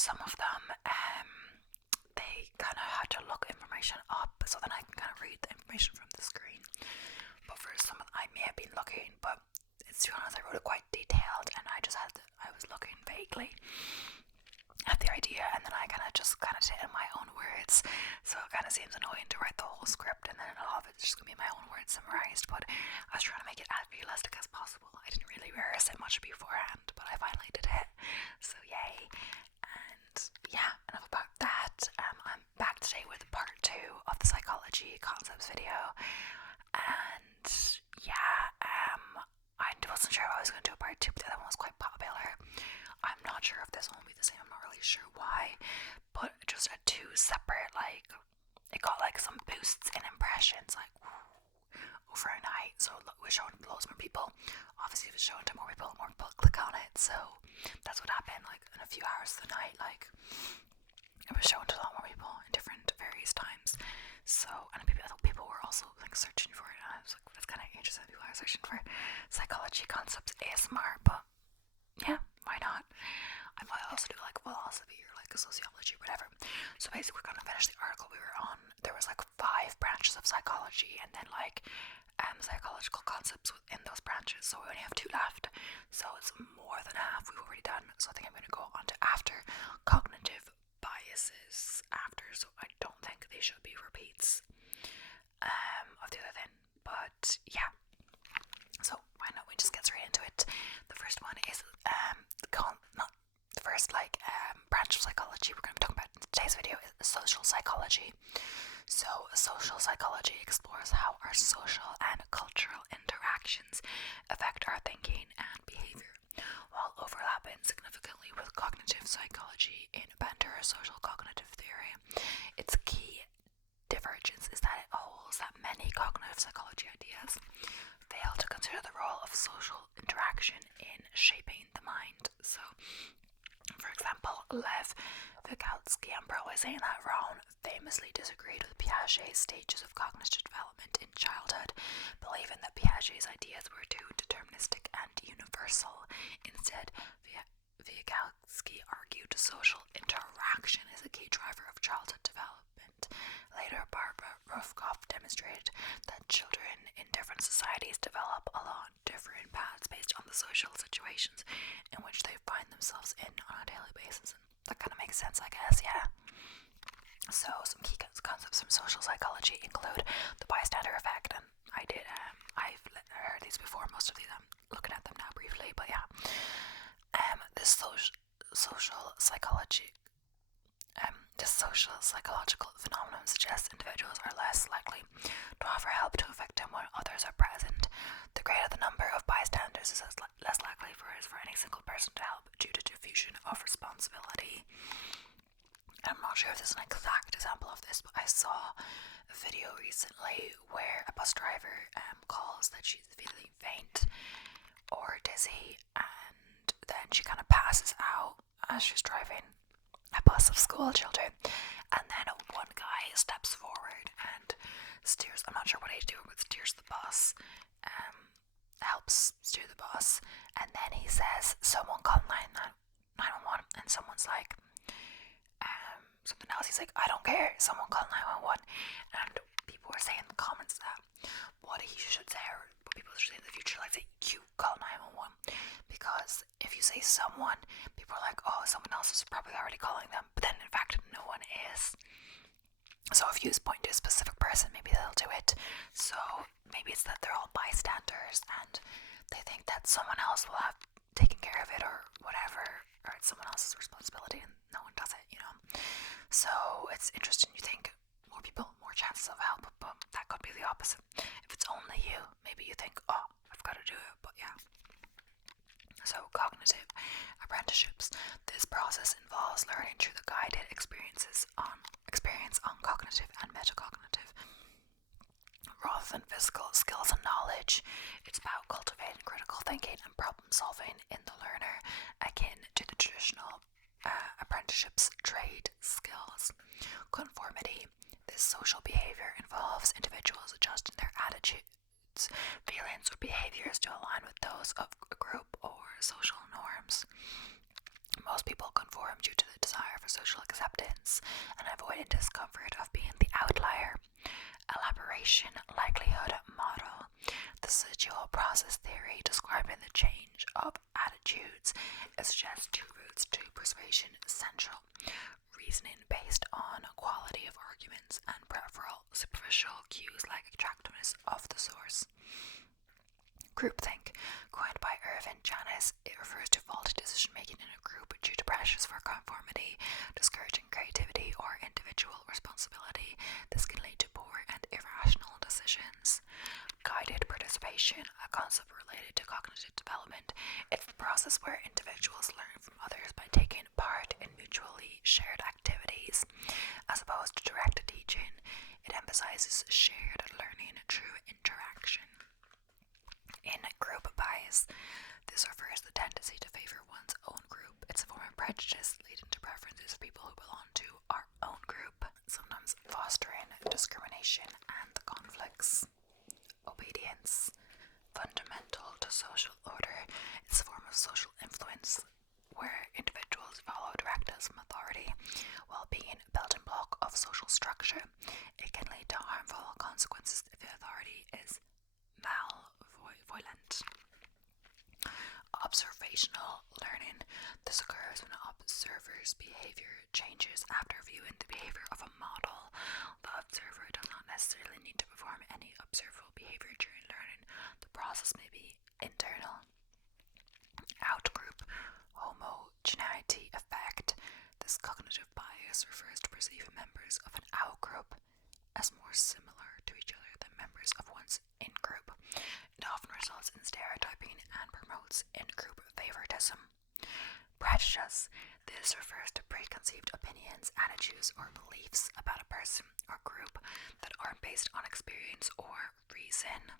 some of them, they kind of had to look information up so then I can kind of read the information from the screen. But for some of them, I may have been looking, but to be honest, I wrote it quite detailed, and I was looking vaguely at the idea, and then I kind of did it in my own words. So it kind of seems annoying to write the whole script, and then a lot of it's just gonna be my own words summarized. But I was trying to make it as realistic as possible. I didn't really rehearse it much beforehand, but I finally did it. So yay! And yeah, enough about that. I'm back today with part 2 of the psychology concepts video, and yeah, I wasn't sure if I was going to do a part 2, but the other one was quite popular. I'm not sure if this one will be the same. I'm not really sure why, but just at 2 separate, it got some boosts in impressions, overnight. So it was shown to loads more people. Obviously, it was shown to more people click on it. So that's what happened. In a few hours of the night, it was shown to a lot more people in different various times. So, and I thought people were also searching for it, and I was like, that's kind of interesting. People are searching for psychology concepts ASMR, but yeah, why not? I might also do philosophy or sociology, whatever. So basically, we're gonna finish the article we were on. There was 5 branches of psychology, and then psychological concepts within those branches. So we only have 2 left. So it's more than half we've already done. So I think I'm gonna go on to after cognitive biases after. So I don't think they should be repeats of the other thing. But yeah. So why not we just get straight into it. The first one is branch of psychology we're going to be talking about in today's video is social psychology. So social psychology explores how our social and cultural interactions affect our thinking and behavior, while overlapping significantly with cognitive psychology in social cognitive theory. Its key divergence is that it holds that many cognitive psychology ideas fail to consider the role of social interaction in shaping the mind. So, for example, Lev Vygotsky, I'm probably saying that wrong, famously disagreed with Piaget's stages of cognitive development in childhood, believing that Piaget's ideas were too deterministic and universal. Instead, Vygotsky argued social interaction is a key driver of childhood development. Later, Barbara Rothkopf demonstrated that children in different societies develop along different paths based on the social situations in which they find themselves in on a daily basis. And that kind of makes sense, I guess, yeah. So, some key concepts from social psychology include the bystander effect, and I've heard these before, most of these, I'm looking at them now briefly, but yeah. This social psychological phenomenon suggests individuals are less likely to offer help to a victim when others are present. The greater the number of bystanders is less likely for any single person to help due to diffusion of responsibility. I'm not sure if there's an exact example of this, but I saw a video recently where a bus driver calls that she's feeling faint or dizzy, and then she kind of passes out as she's driving a bus of school children, and then one guy steps forward and steers, I'm not sure what he's doing, but steers the bus, helps steer the bus, and then he says, someone call 911, and someone's like, something else, he's like, I don't care, someone call 911, and people were saying in the comments that what he should say, or what people should say in the future, say, you call 911, because if you say someone, people are like, oh, someone else is probably already calling them, but then in fact no one is. So if you point to a specific person, maybe they'll do it. So maybe it's that they're all bystanders and they think that someone else will have taken care of it or whatever, or it's someone else's responsibility and no one does it, So it's interesting, you think more people, more chances of help, but that could be the opposite. If it's only you, maybe you think, oh, I've got to do it, but yeah. So cognitive apprenticeships. This process involves learning through the guided experience on cognitive and metacognitive. Rather than physical skills and knowledge, it's about cultivating critical thinking and problem solving in the learner, akin to the traditional apprenticeship's trade skills. Conformity. This social behavior involves individuals adjusting their attitudes, feelings, or behaviors to align with those of a group or social norms. Most people conform due to the desire avoiding discomfort of being the outlier. Elaboration likelihood model. The residual process theory describing the change of attitudes. It suggests two routes to persuasion central. Reasoning based on quality of arguments and peripheral superficial cues like attractiveness of the source. Groupthink, coined by Irvin Janis, it refers to faulty decision-making in a group due to pressures for conformity, discouraging creativity or individual responsibility. This can lead to poor and irrational decisions. Guided participation, a concept related to cognitive development. It's the process where individuals learn from others by taking part in mutually shared activities. As opposed to direct teaching, it emphasizes shared learning through interaction. In group bias, this refers to the tendency to favor one's own group. It's a form of prejudice leading to preferences of people who belong to our own group, sometimes fostering discrimination and conflicts. Obedience, fundamental to social order. It's a form of social influence where individuals follow directives from authority while being a building block of social structure. It can lead to harmful consequences if the authority is malevolent. Observational learning. This occurs when an observer's behavior changes after viewing the behavior of a model. The observer does not necessarily need to perform any observable behavior during learning. The process may be internal. Outgroup homogeneity effect. This cognitive bias refers to perceiving members of an outgroup as more similar to each other than members of one's in-group. It often results in stereotyping and promotes in-group favoritism. Prejudice. This refers to preconceived opinions, attitudes, or beliefs about a person or group that aren't based on experience or reason.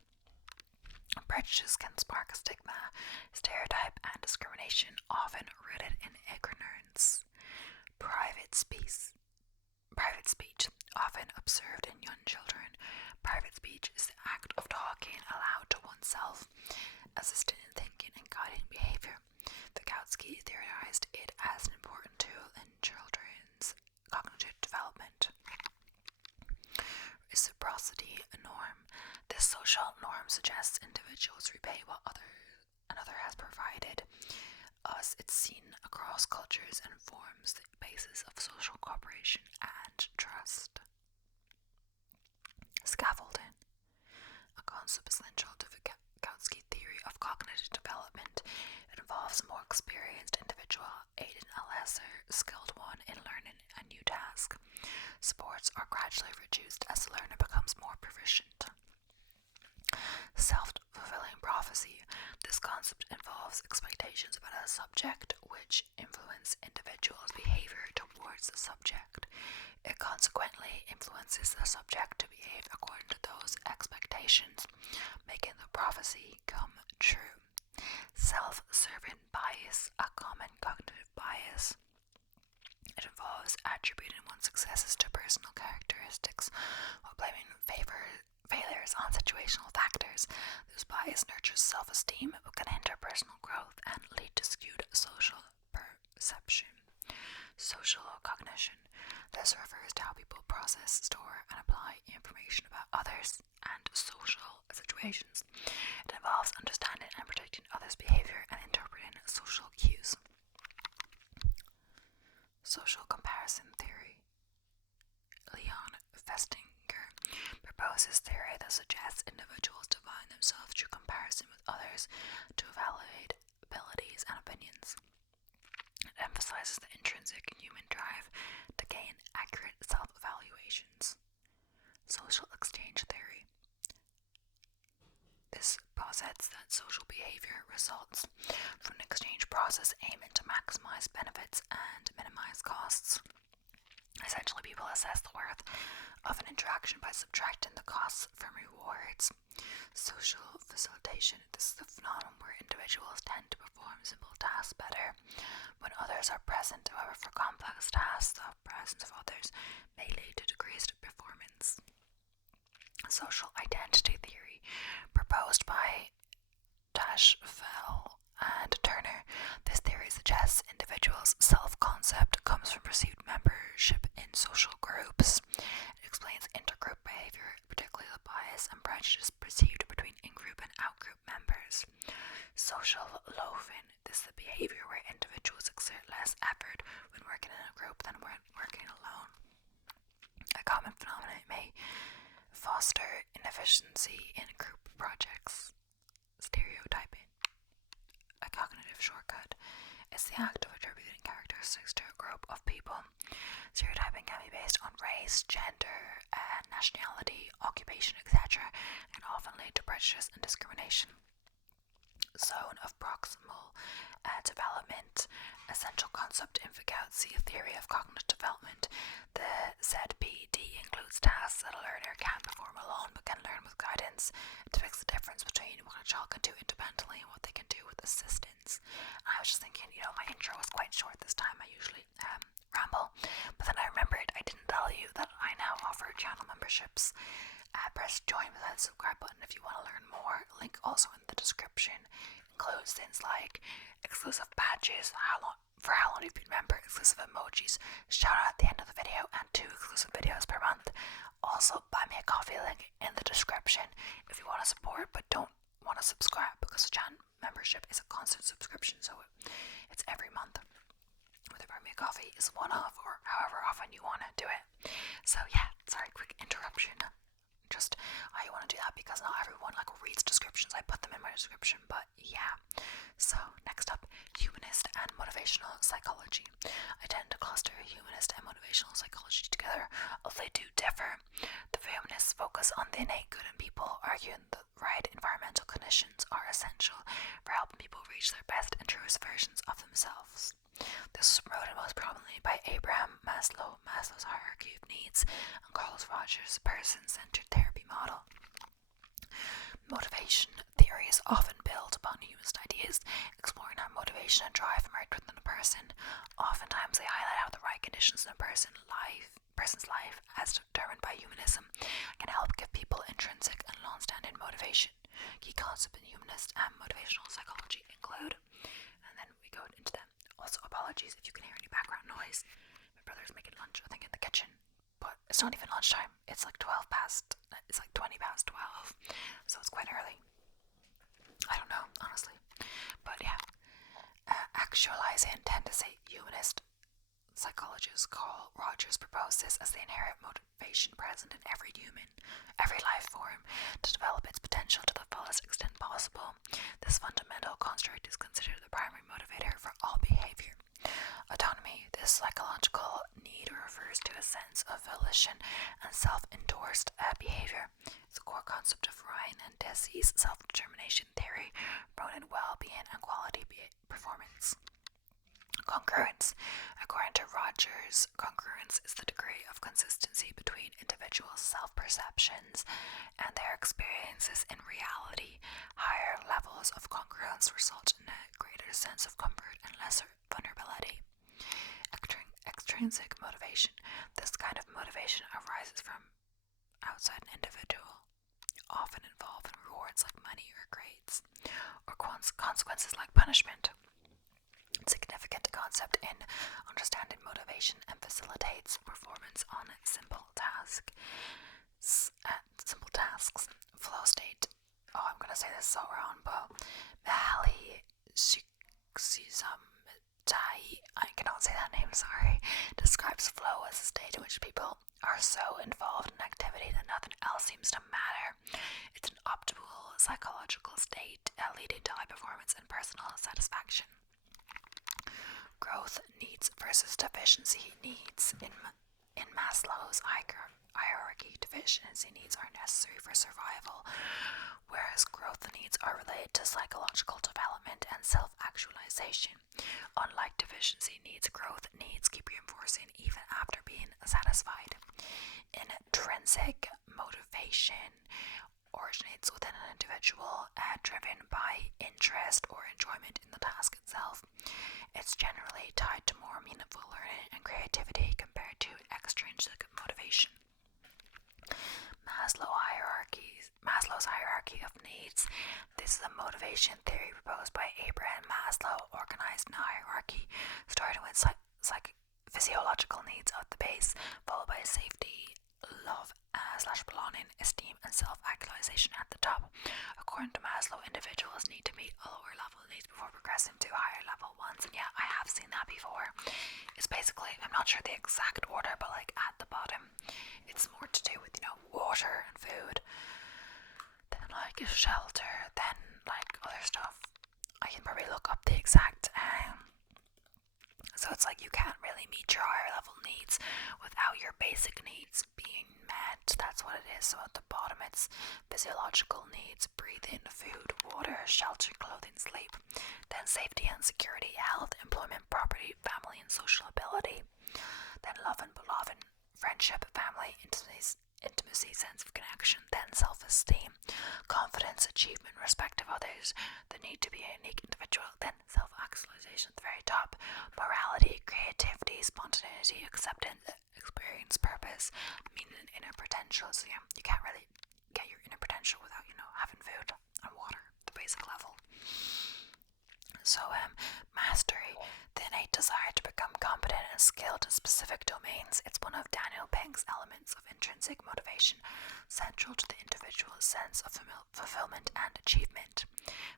Prejudice can spark stigma, stereotype, and discrimination, often rooted in ignorance. Private speech, often observed in young children. Private speech is the act of talking aloud to oneself, assisting in thinking and guiding behavior. Vygotsky theorized it as an important tool in children's cognitive development. Reciprocity norm. This social norm suggests individuals repay what another has provided us. It's seen across cultures and forms the basis of social cooperation and trust. Scaffolding, a concept essential to Vygotsky theory of cognitive development. It involves a more experienced individual aiding a lesser skilled one in learning a new task. Supports are gradually reduced as the learner becomes more proficient. Self-fulfilling prophecy. This concept involves expectations about a subject which influence individuals' behavior towards the subject. It consequently influences the subject to behave according to those expectations, making the prophecy come true. Self-serving bias, a common cognitive bias. It involves attributing one's successes to personal characteristics while blaming failures on situational factors. This bias nurtures self-esteem but can hinder personal growth and lead to skewed social perception. Social cognition. This refers to how people process, store, and apply information about others and social situations. It involves understanding and predicting others' behavior and interpreting social cues. Social comparison theory. Leon Festinger proposes theory that suggests individuals define themselves through comparison with others to evaluate abilities and opinions. It emphasizes the intrinsic human drive to gain accurate self-evaluations. Social exchange theory. This posits that social behavior results from an exchange process aiming to maximize benefits and minimize costs. Essentially, people assess the worth of an interaction by subtracting the costs from rewards. Social facilitation. This is the phenomenon where individuals tend to perform simple tasks better when others are present. However, for complex tasks, the presence of others may lead to decreased performance. Social identity theory, proposed by Dashfell and Turner. This theory suggests individuals' self-concept comes from perceived membership in social groups. foster inefficiency in group projects. Stereotyping. A cognitive shortcut is the act of attributing characteristics to a group of people. Stereotyping can be based on race, gender, nationality, occupation, etc., and often lead to prejudice and discrimination. Zone of proximal development. Essential concept in Vygotsky theory of cognitive development. The ZPD includes tasks that a learner can perform alone but can learn with guidance. It depicts the difference between what a child can do independently and what they can do with assistance. I was just thinking, my intro was quite short this time. I usually ramble, but then I remembered I didn't tell you that I now offer channel memberships. Press join beside the subscribe button if you want to learn more. Link also in the description. Includes things like exclusive badges, for how long you've been a member, exclusive emojis, shout out at the end of the video, and 2 exclusive videos per month. Also, buy me a coffee link in the description if you want to support but don't want to subscribe, because the channel membership is a constant subscription, so it's every month. Whether buy me a coffee is one-off or however often you want to do it. So yeah, sorry, quick interruption. Just I want to do that because not everyone reads descriptions. I put them in my description, but yeah. So next up, humanist and motivational psychology. I tend to cluster humanist and motivational psychology together, although they do differ. The humanists focus on the innate good in people, arguing that the right environmental conditions are essential for helping people reach their best and truest versions of themselves. This was promoted most prominently by Abraham Maslow, Maslow's hierarchy of needs, and Carl Rogers' person-centered therapy model. Motivation theories often build upon humanist ideas, exploring how motivation and drive emerge within a person. Oftentimes they highlight how the right conditions in a person's life, as determined by humanism, can help give people intrinsic and long-standing motivation. Key concepts in humanist and motivational psychology include, and then we go into them. Also, apologies if you can hear any background noise. My brother's making lunch, I think, in the kitchen. But it's not even lunchtime. It's 20 past 12. So it's quite early. I don't know, honestly. But yeah. Actualizing tendency. Humanist psychologist Carl Rogers proposed this as the inherent motivation present in every life form, to develop its potential to the fullest extent possible. This fundamental construct is considered the primary motivator for all behavior. Autonomy. This psychological need refers to a sense of volition and self-endorsed behavior. It's a core concept of Ryan and Desi's self-determination theory, promoting well-being and quality performance. Congruence. According to Rogers, congruence is the degree of consistency between individuals' self-perceptions and their experiences in reality. Higher levels of congruence result in a greater sense of comfort and lesser vulnerability. Extrinsic motivation. This kind of motivation arises from outside an individual, often involving rewards like money or grades, or consequences like punishment. Significant concept in understanding motivation and facilitates performance on simple tasks. Flow state. Oh, I'm gonna say this so wrong, but Mahali I cannot say that name, sorry. Describes flow as a state in which people are so involved in activity that nothing else seems to matter. It's an optimal psychological state leading to high performance and personal satisfaction. Growth needs versus deficiency needs. In Maslow's hierarchy, deficiency needs are necessary for survival, whereas growth needs are related to psychological development and self-actualization. Unlike deficiency needs, growth needs keep reinforcing even after being satisfied. Intrinsic motivation originates within an individual, driven by interest or enjoyment in the task itself. It's generally tied to more meaningful learning and creativity compared to extrinsic motivation. Maslow's hierarchy of needs. This is a motivation theory proposed by Abraham Maslow, organized in a hierarchy, starting with physiological needs at the base, followed by safety, love, belonging, esteem, and self-actualization at the top. According to Maslow, individuals need to meet a lower level needs before progressing to higher level ones. And yeah, I have seen that before. It's basically, I'm not sure the exact order, but at the bottom, it's more to do with, water and food. shelter, then like other stuff. I can probably look up the exact so it's like you can't really meet your higher level needs without your basic needs being met. That's what it is. So at the bottom it's physiological needs: breathing, food, water, shelter, clothing, sleep. Then safety and security, health, employment, property, family and social ability. Then love and belonging, friendship, family, intimacy, sense of connection. Then self-esteem, confidence, achievement, respect of others, the need to be a unique individual. Then self-actualization at the very top, morality, creativity, spontaneity, acceptance, experience, purpose, meaning and inner potential. So yeah, you can't really get your inner potential without, having food and water, the basic level. So mastery, the innate desire to become competent and skilled in specific domains. It's one of Daniel Pink's elements of intrinsic motivation, central to the individual's sense of fulfillment and achievement.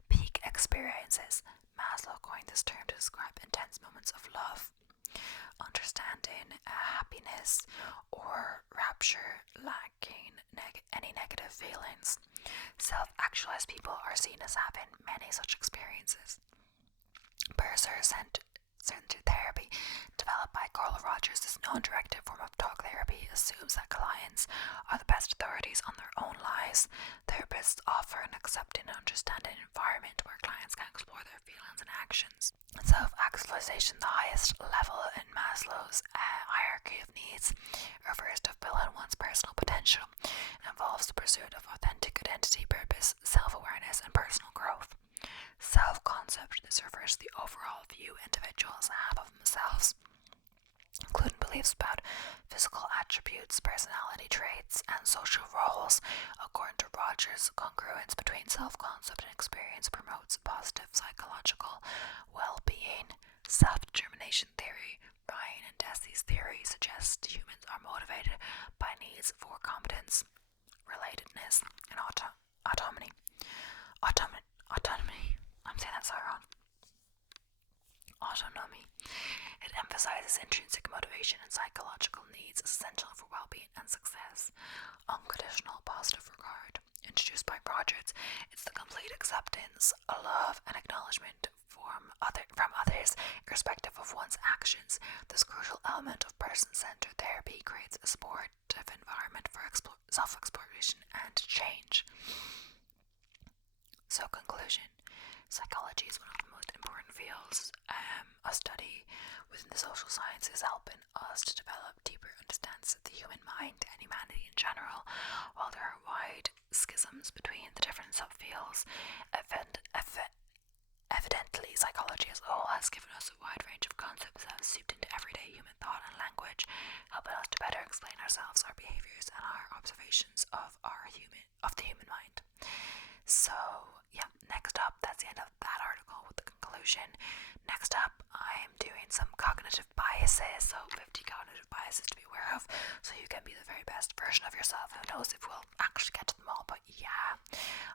Peak experiences. Maslow coined this term to describe intense moments of love, understanding, happiness, or rapture, lacking any negative feelings. Self-actualized people are seen as having many such experiences. Person-centered therapy, developed by Carl Rogers, this non-directive form of talk therapy assumes that clients are the best authorities on their own lives. Therapists offer an accepting and understanding environment where clients can explore their feelings and actions. Self-actualization, the highest level in Maslow's hierarchy of needs, refers to fulfilling one's personal potential. It involves the pursuit of authentic identity, purpose, self-awareness, and personal growth. Self-concept, this refers to the overall view individuals have of themselves, including beliefs about physical attributes, personality traits, and social roles. According to Rogers, congruence between self-concept and experience promotes positive psychological well-being. Self-determination theory, Ryan and Desi's theory, suggests humans are motivated by needs for competence, relatedness, and autonomy. I'm saying that so wrong. Autonomy. It emphasizes intrinsic motivation and psychological needs essential for well-being and success. Unconditional positive regard. Introduced by Rogers, it's the complete acceptance, love, and acknowledgement from others, irrespective of one's actions. This crucial element of person-centered therapy creates a supportive environment for self-exploration and change. So, conclusion. Psychology is one of the most important fields of study within the social sciences, helping us to develop deeper understandings of the human mind and humanity in general. While there are wide schisms between the different subfields, evidently psychology as a whole has given us a wide range of concepts that have seeped into everyday human thought and language, helping us to better explain ourselves, our behaviors, and our observations of the human mind. So yeah, next up, that's the end of that article with the conclusion. Next up, I'm doing some cognitive biases, so 50 cognitive biases to be aware of, so you can be the very best version of yourself. Who knows if we'll actually get to them all, but yeah.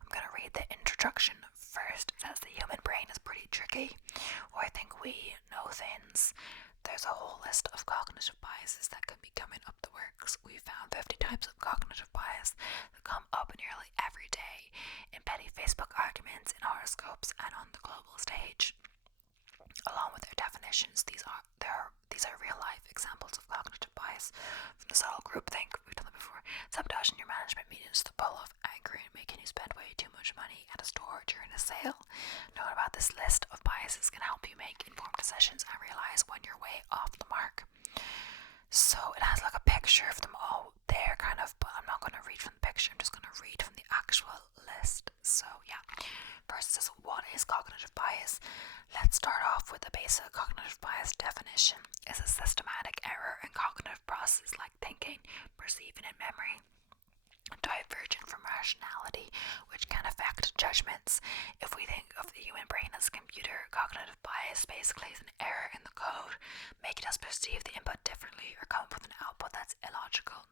I'm gonna read the introduction first. It says the human brain is pretty tricky, or I think we know things. There's a whole list of cognitive biases that could be coming up the works. We found 50 types of cognitive bias that come up nearly every day in petty Facebook arguments, in horoscopes, and on the global stage. Along with their definitions, these are real-life examples of cognitive bias. From the subtle groupthink, we've done that before, sabotage in your management meetings, the pull of angry and making you spend way too much money at a store during a sale. Knowing about this list of biases can help you make informed decisions and realize when you're way off the mark. So it has like a picture of them all there, kind of, but I'm not going to read from the picture, I'm just going to read from the actual list. So yeah, first it says, what is cognitive bias? Let's start off with the basic cognitive bias definition. It's a systematic error in cognitive processes like thinking, perceiving, and memory, divergent from rationality, which can affect judgments. If we think of the human brain as a computer, cognitive bias basically is an error in the code, making us perceive the input differently or come up with an output that's illogical.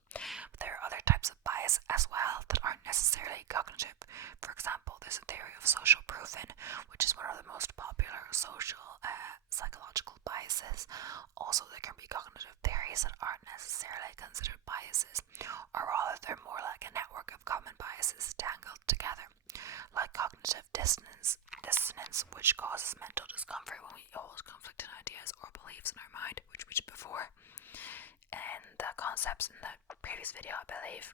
But there are other types of bias as well that aren't necessarily cognitive. For example, there's a theory of social proofing, which is one of the most popular social psychological biases. Also, there can be cognitive theories that aren't necessarily considered biases, or rather they're more like a network of common biases tangled together. cognitive dissonance, which causes mental discomfort when we hold conflicting ideas or beliefs in our mind, which we did before. And the concepts in the previous video, I believe.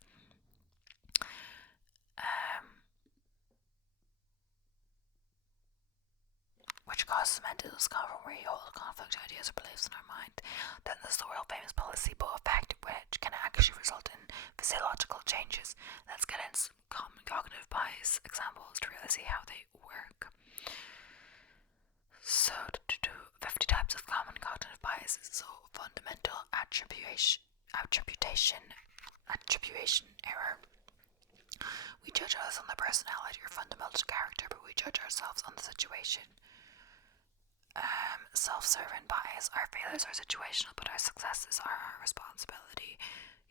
Which causes mental discomfort where we hold conflicting ideas or beliefs in our mind. Then there's the world famous placebo effect, which can actually result in physiological changes. Let's get into some common cognitive bias examples to really see how they work. So, 50 types of common cognitive biases. So, fundamental attribution error. We judge others on their personality or fundamental character, but we judge ourselves on the situation. Self-serving bias. Our failures are situational, but our successes are our responsibility.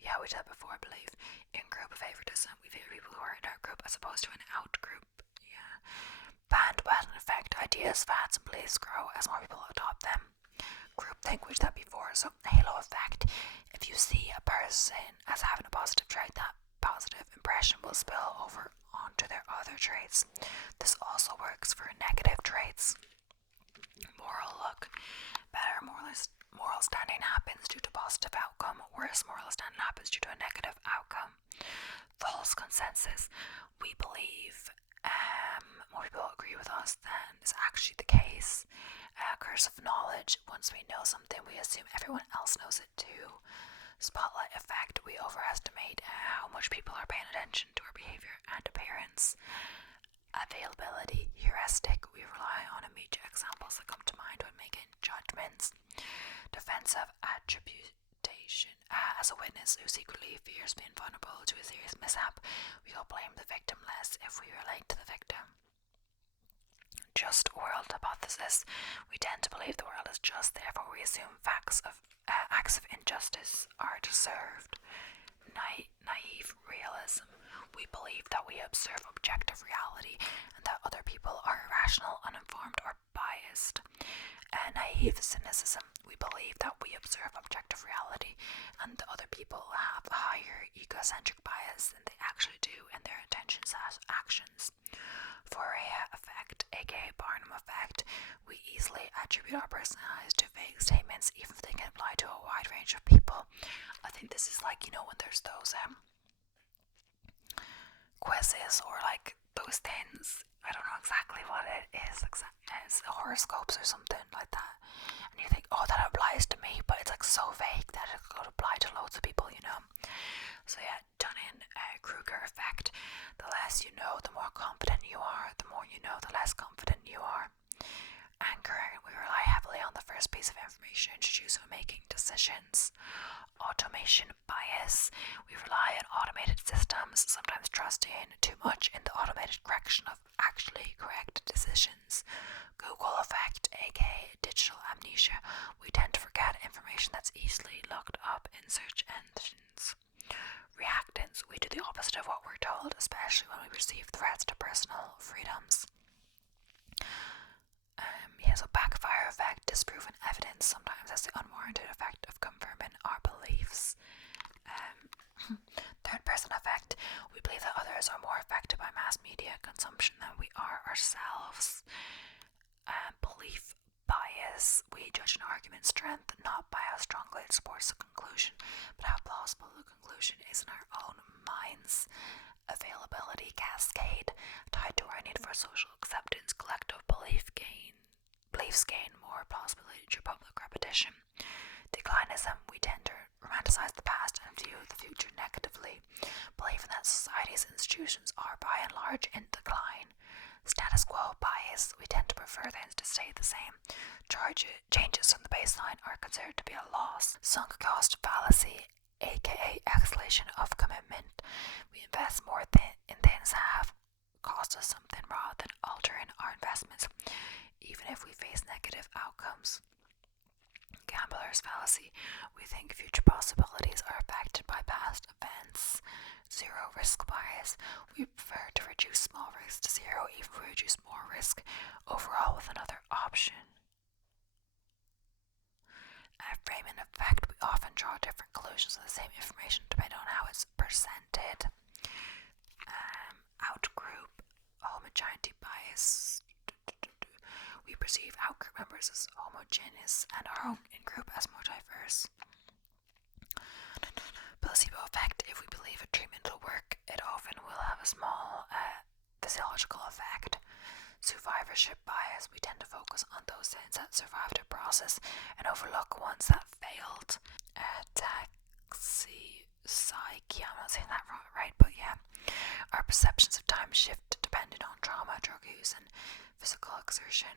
Yeah, we did that before, I believe. In-group favoritism. We favor people who are in our group as opposed to an out-group. Yeah. Bandwagon effect. Ideas, fads, and beliefs grow as more people adopt them. Groupthink, which that before. So, halo effect. If you see a person as having a positive trait, that positive impression will spill over onto their other traits. This also works for negative traits. Moral look. Better moral standing happens due to positive outcome. Worse moral standing happens due to a negative outcome. False consensus. We believe more people agree with us than is actually the case. Curse of knowledge. Once we know something, we assume everyone else knows it too. Spotlight effect. We overestimate how much people are paying attention to our behavior and appearance. Availability. Heuristic. We rely on immediate examples that come to mind when making judgments. Defensive attribution. As a witness who secretly fears being vulnerable to a serious mishap, we will blame the victim less if we relate to the victim. Just world hypothesis. We tend to believe the world is just, therefore we assume acts of injustice are deserved. Naive realism. We believe that we observe objective reality and that other people are irrational, uninformed, or biased. Naive cynicism. We believe that we observe objective reality and that other people have a higher egocentric bias than they actually do in their intentions and actions. Fourier effect, aka Barnum effect. We easily attribute our personalities to vague statements, even if they can apply to a wide range of people. I think this is like, when there's those quizzes or like those things. I don't know exactly what it is. It's horoscopes or something like that. And you think, oh, that applies to me, but it's like so vague that it could apply to loads of people, So yeah, Dunning-Kruger effect. The less you know, the more confident you are. The more you know, the less confident you are. Anchoring. We rely heavily on the first piece of information introduced when making decisions. Automation bias. We rely on automated systems, sometimes trusting too much in the automated correction of actually correct decisions. Google effect, aka digital amnesia. We tend to forget information that's easily looked up in search engines. Reactance. We do the opposite of what we're told, especially when we receive threats to personal freedoms. So backfire effect. Disproven evidence sometimes has the unwarranted effect of confirming our beliefs. Third person effect. We believe that others are more affected by mass media consumption than we are ourselves. Belief bias. We judge an argument's strength not by how strongly it supports the conclusion, but how plausible the conclusion is in our own minds. Availability cascade. Tied to our need for social acceptance, collective beliefs gain more plausibility through public repetition. Declinism. We tend to romanticize the past and view the future negatively, believing that society's institutions are by and large in decline. Status quo bias. We tend to prefer things to stay the same. Changes from the baseline are considered to be a loss. Sunk cost fallacy, aka exhalation of commitment. We invest more in things that have cost us something rather than altering our investments, even if we face negative outcomes. Gambler's fallacy. We think future possibilities are affected by past events. Zero risk bias. We prefer to reduce small risk to zero, even if we reduce more risk overall with another option. Framing effect. We often draw different conclusions of the same information depending on how it's presented. Outgroup. Homogeneity ours as homogeneous and our own in-group as more diverse. Placebo effect. If we believe a treatment will work, it often will have a small physiological effect. Survivorship bias. We tend to focus on those things that survived a process and overlook ones that failed. Psyche, I'm not saying that right, but yeah. Our perceptions of time shift depending on trauma, drug use, and physical exertion.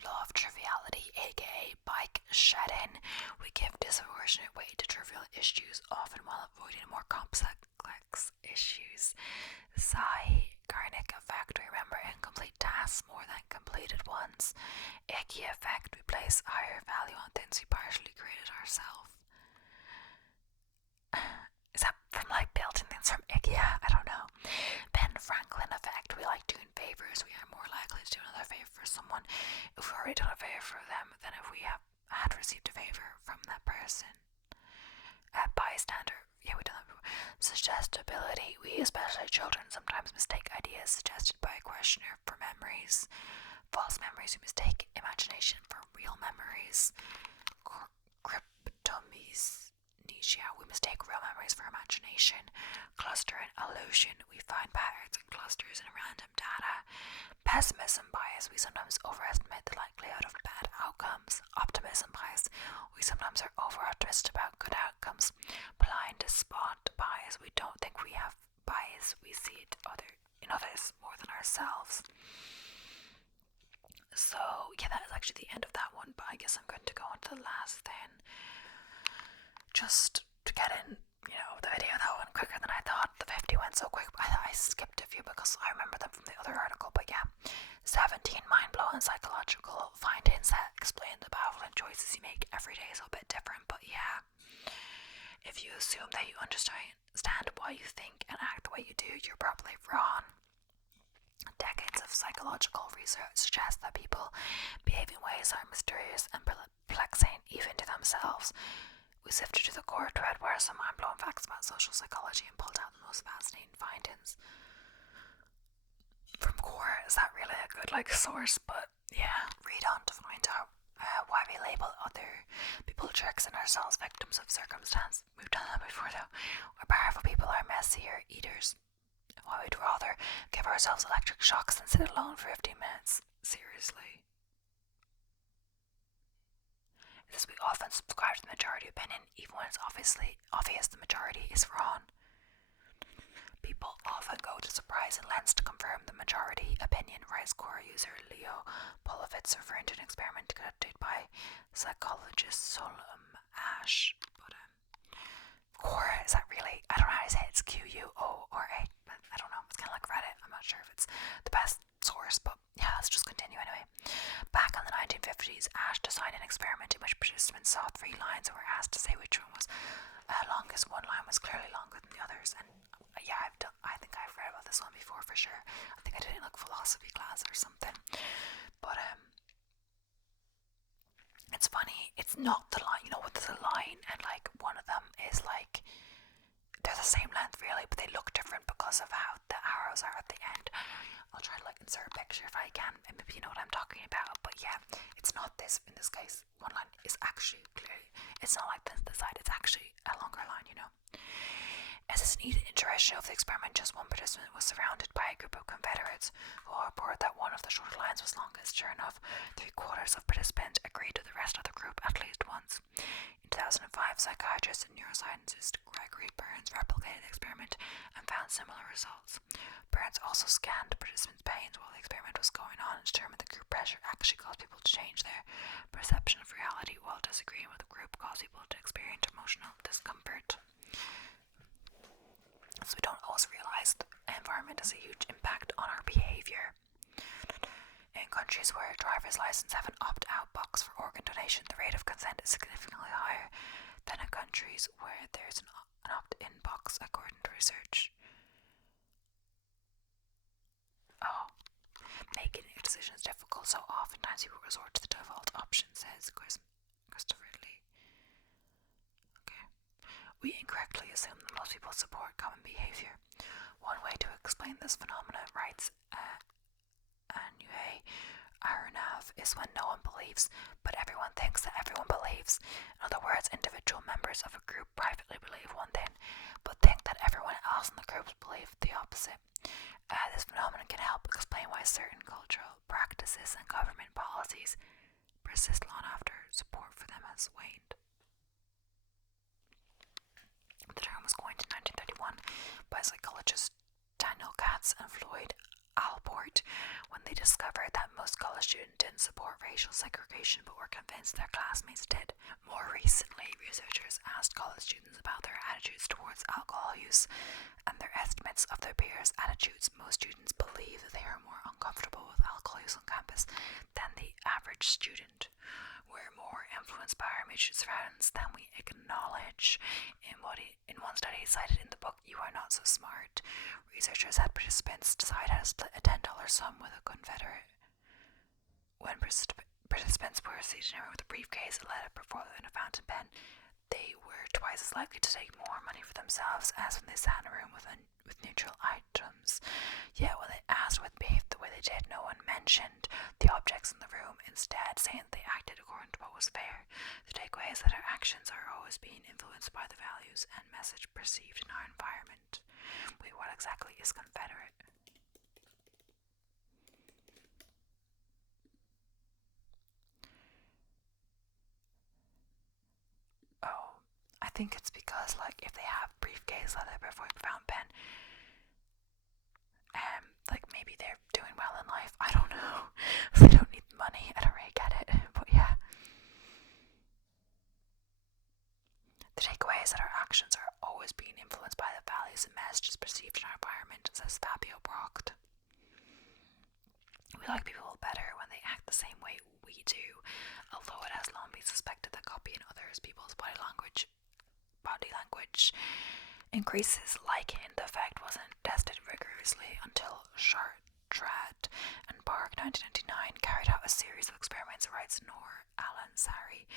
Law of triviality, aka bike shedding. We give disproportionate weight to trivial issues, often while avoiding more complex issues. Zeigarnik effect. We remember incomplete tasks more than completed ones. Icky effect. We place higher value on things we partially created ourselves. Is that from like building things from IKEA? I don't know. Ben Franklin effect. We like doing favors. We are more likely to do another favor for someone if we've already done a favor for them than if we had received a favor from that person. Bystander. Yeah, we've done that before. Suggestibility. We, especially children, sometimes mistake ideas suggested by a questioner for memories. False memories. We mistake imagination for real memories. Cryptomies. We mistake real memories for imagination. Cluster and illusion. We find patterns and clusters in random data. Pessimism bias. We sometimes overestimate the likelihood of bad outcomes. Optimism bias. We sometimes are over-optimistic about good outcomes. Blind spot bias. We don't think we have bias. We see it in others more than ourselves. So, yeah, that is actually the end of that one, but I guess I'm going to go on to the last then. Just to get in, the video that went quicker than I thought. The 50 went so quick, but I skipped a few because I remember them from the other article. But yeah, 17 mind-blowing psychological findings that explain the baffling choices you make every day is a bit different. But yeah, if you assume that you understand why you think and act the way you do, you're probably wrong. Decades of psychological research suggest that people behave in ways that are mysterious and perplexing even to themselves. We sifted to the core to Edward some mind-blowing facts about social psychology and pulled out the most fascinating findings. From core, is that really a good source? But yeah, read on to find out why we label other people jerks and ourselves victims of circumstance. We've done that before though. Why powerful people are messier eaters. Why we'd rather give ourselves electric shocks than sit alone for 15 minutes. Seriously. Is we often subscribe to the majority opinion, even when it's obvious the majority is wrong. People often go to surprising lengths to confirm the majority opinion, writes core user Leo Polovitz, referring to an experiment conducted by psychologist Solom Ash. But core, is that really? I don't know how to say it. It's Q-U-O-R-A. I don't know. It's kind of like Reddit. I'm not sure if it's the best source, but yeah, let's just continue anyway. Back in the 1950s, Ash designed an experiment in which participants saw 3 lines and were asked to say which one was longest. One line was clearly longer than the others, and yeah, I think I've read about this one before for sure. I think I did it in philosophy class or something. But it's funny. It's not the line. There's a line, and one of them is they're the same length really, but they look different because of how the arrows are at the end. I'll try to insert a picture if I can, and maybe you know what I'm talking about. But yeah, it's not this. In this case, one line is actually clearly, it's not like this side, it's actually a longer line, As is needed iteration of the experiment, just one participant was surrounded by a group of Confederates who all reported that one of the shorter lines was longest. Sure enough, 3/4 of participants agreed to the rest of the group at least once. In 2005, psychiatrist and neuroscientist Gregory Burns replicated the experiment and found similar results. Burns also scanned participants' pains while the experiment was going on and determined that group pressure actually caused people to change their perception of reality, while disagreeing with the group caused people to experience emotional discomfort. So we don't always realize the environment has a huge impact on our behaviour. In countries where driver's licenses have an opt-out box for organ donation, the rate of consent is significantly higher than in countries where there's an opt-in box, according to research. Making a decision is difficult, so oftentimes people resort to the default option, says Christopher Lee. Okay. We incorrectly assume that most people support common behaviour. One way to explain this phenomenon, writes Anue Aronav, is when no one believes, but everyone thinks that everyone believes. In other words, individual members of a group privately believe one thing, but think that everyone else in the group believes the opposite. This phenomenon can help explain why certain cultural practices and government policies persist long after support for them has waned. The term was coined in 1931 by psychologists Daniel Katz and Floyd Allport when they discovered that most college students didn't support racial segregation but were convinced their classmates did. More recently, researchers asked college students about their attitudes towards alcohol use and their estimates of their peers' attitudes. Most students believe that they are more uncomfortable with alcohol use on campus than the average student. We're more influenced by our immediate surroundings than we acknowledge. In one study cited in the book You Are Not So Smart, researchers had participants decide how to split a $10 sum with a Confederate. When participants were seated in a room with a briefcase, a letter, portfolio, and a fountain pen, they were twice as likely to take more money for themselves as when they sat in a room with neutral items. Yet when they asked what behaved the way they did, no one mentioned the objects in the room, instead saying that they acted according to what was fair. The takeaway is that our actions are always being influenced by the values and message perceived in our environment. Wait, what exactly is Confederate? Oh, I think it's because, like, if they have briefcase, leather, before fountain pen, like, maybe they're doing well in life. I don't know. They don't need money. I don't really get it. But yeah. The takeaway is that our actions are always being influenced by the values and messages perceived in our environment, says Fabio Brocht. We like people better when they act the same way we do, although it has long been suspected that copying others people's body language increases liking. The effect wasn't tested rigorously until Chartrand and Park 1999 carried out a series of experiments, writes Noor Al-Ansari.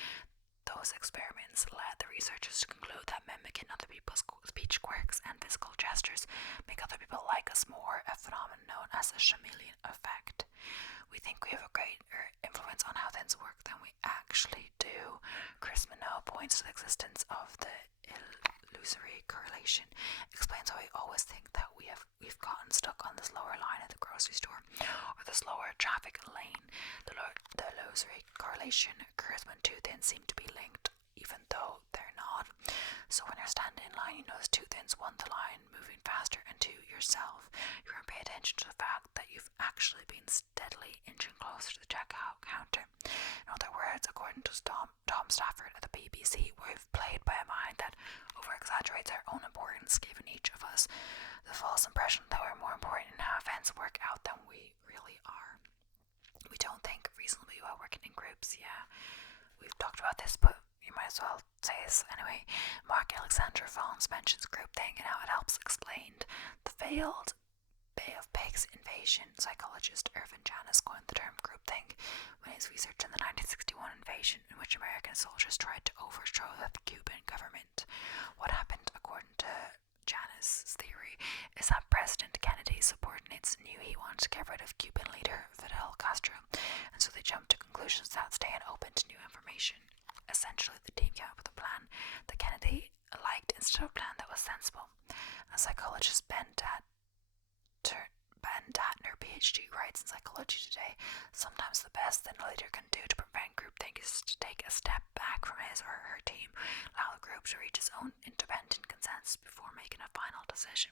Those experiments led the researchers to conclude that mimicking other people's speech quirks and physical gestures make other people like us more, a phenomenon known as the chameleon effect. We think we have a greater influence on how things work than we actually do. Chris Minot points to the existence of the illusory correlation, explains how we always think that we've gotten stuck on this lower line at the grocery store or this lower traffic lane. The illusory correlation occurs when two things seem to be linked even though they're not. So when you're standing in line, you notice two things: one, the line moving faster, and two, yourself. You won't pay attention to the fact that you've actually been steadily inching closer to the checkout counter. In other words, according to Tom Stafford at the BBC, we've played by a mind that over-exaggerates our own importance, giving each of us the false impression that we're more important in how events work out than we really are. We don't think reasonably while working in groups. Yeah, we've talked about this, but you might as well say this anyway. Mark Alexander Fons mentions groupthink and how it helps explain the failed Bay of Pigs invasion. Psychologist Irvin Janis coined the term groupthink when his research in the 1961 invasion, in which American soldiers tried to overthrow the Cuban government. What happened, according to Janis' theory, is that President Kennedy's subordinates knew he wanted to get rid of Cuban leader Fidel Castro, and so they jumped to conclusions without staying open to new information. Essentially, the team came up with a plan that Kennedy liked instead of a plan that was sensible. A psychologist Ben Datner, Pt.2, writes in Psychology Today, sometimes the best thing a leader can do to prevent groupthink is to take a step back from his or her team, allow the group to reach its own independent consensus before making a final decision.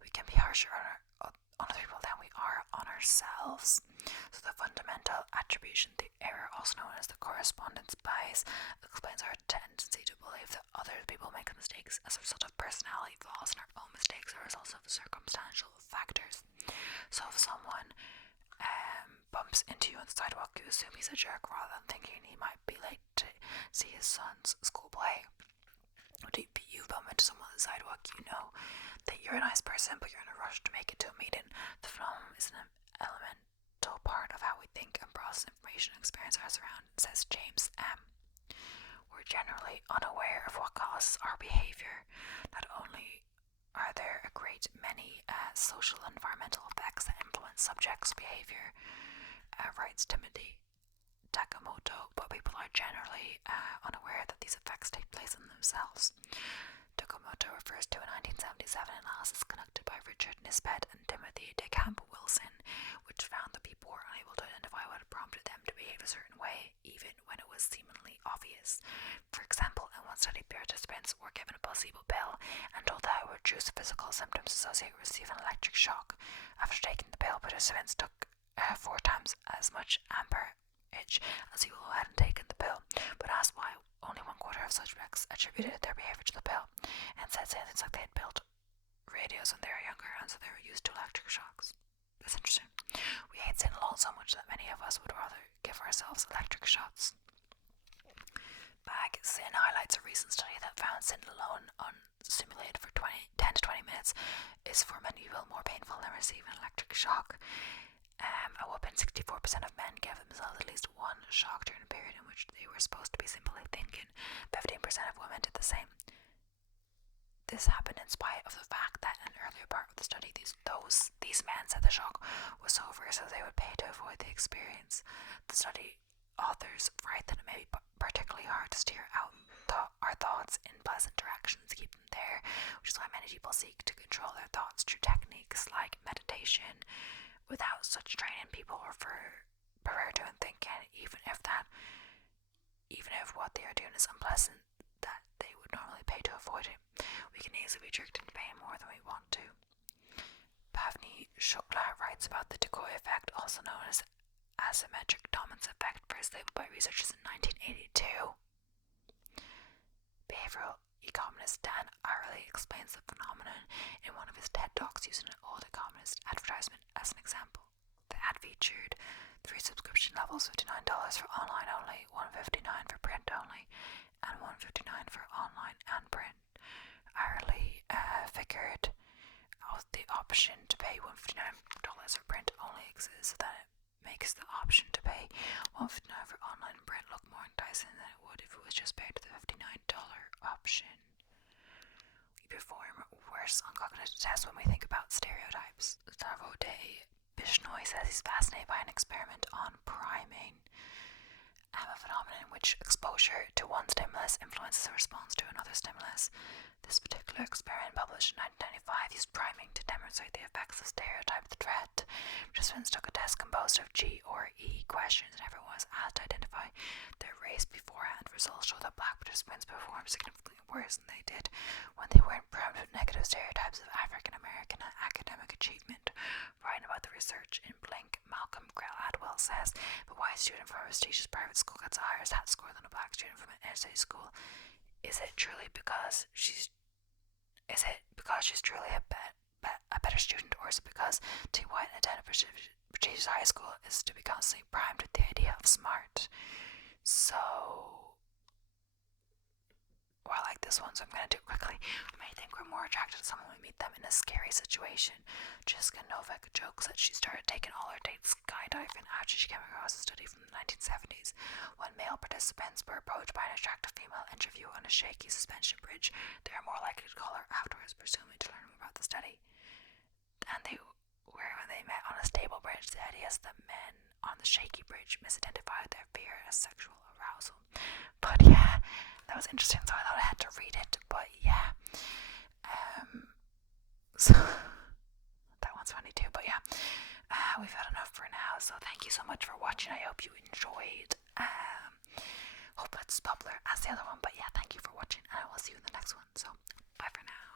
We can be harsher on other people than we are on ourselves. So the fundamental attribution error, also known as the correspondence bias, explains our tendency to believe that other people make mistakes as a result of personality flaws, and our own mistakes are a result of circumstantial factors. So if someone bumps into you on the sidewalk, you assume he's a jerk rather than thinking he might be late to see his son's school play. If you bump into someone on the sidewalk, you know that you're a nice person, but you're in a rush to make it to a meeting. The phenomenon is an elemental part of how we think and process information and experience our surroundings, says James M. We're generally unaware of what causes our behaviour. Not only are there a great many social and environmental effects that influence subjects' behaviour, writes Timothy Takamoto, but people are generally unaware that these effects take place in themselves. Takamoto refers to a 1977 analysis conducted by Richard Nisbet and Timothy DeCamp Wilson, which found that people were unable to identify what had prompted them to behave a certain way, even when it was seemingly obvious. For example, in one study, participants were given a placebo pill and told that it would reduce physical symptoms associated with receiving electric shock. After taking the pill, participants took 4 times as much amperage as people who hadn't taken the pill, but asked why, only 1/4 of suspects attributed their behavior to the pill, and said things like they had built radios when they were younger, and so they were used to electric shocks. That's interesting. We hate sin alone so much that many of us would rather give ourselves electric shots. Bag Sin highlights a recent study that found sin alone unstimulated for 10 to 20 minutes is for many people more painful than receiving an electric shock. A whopping 64% of men gave themselves at least one shock during a period in which they were supposed to be simply thinking. 15% of women did the same. This happened in spite of the fact that in an earlier part of the study, these men said the shock was so severe so they would pay to avoid the experience. The study authors write that it may be particularly hard to steer out our thoughts in pleasant directions, keep them there, which is why many people seek to control their thoughts through techniques like meditation. Without such training, people prefer doing thinking, even if what they are doing is unpleasant, that they would normally pay to avoid it. We can easily be tricked into paying more than we want to. Pavni Shukla writes about the decoy effect, also known as asymmetric dominance effect, first labeled by researchers in 1982. Behavioral economist Dan Ariely explains the phenomenon in one of his TED Talks using an old economist advertisement as an example. The ad featured 3 subscription levels, $59 for online only, $159 for print only, and $159 for online and print. Ariely figured out the option to pay $159 for print only exists, so that it makes the option to pay $159 for online and print look more enticing than it would if it was just paid to the $59 option. We perform worse on cognitive tests when we think about stereotypes. Sarvodeh Bishnoi says he's fascinated by an experiment on priming, a phenomenon in which exposure to one stimulus influences a response to another stimulus. This particular experiment, published in 1995, used priming to demonstrate the effects of stereotyped threat. Participants took a test composed of G or E questions, and everyone was asked to identify their race beforehand. Results show that black participants performed significantly worse than they did when they weren't primed with negative stereotypes of African American academic achievement. Writing about the research in Blink, Malcolm Gladwell says, "But why a student from a prestigious private school gets a higher stat score than a black student from an inner-city school? Is it because she's truly a better student, or is it because to white and attend a prestigious high school is to be constantly primed with the idea of smart?" So, I like this one, so I'm going to do it quickly. We may think we're more attracted to someone when we meet them in a scary situation. Jessica Novak jokes that she started taking all her dates skydiving after she came across a study from the 1970s. When male participants were approached by an attractive female interviewer on a shaky suspension bridge, they are more likely to call her afterwards, presumably to learn more about the study. And they were when they met on a stable bridge. The idea is that men on the shaky bridge misidentified their fear as sexual arousal. But yeah, that was interesting, so I thought I had to read it. But yeah, so that one's funny too. But yeah, we've had enough for now. So thank you so much for watching. I hope you enjoyed. Hope it's popular as the other one. But yeah, thank you for watching, and I will see you in the next one. So bye for now.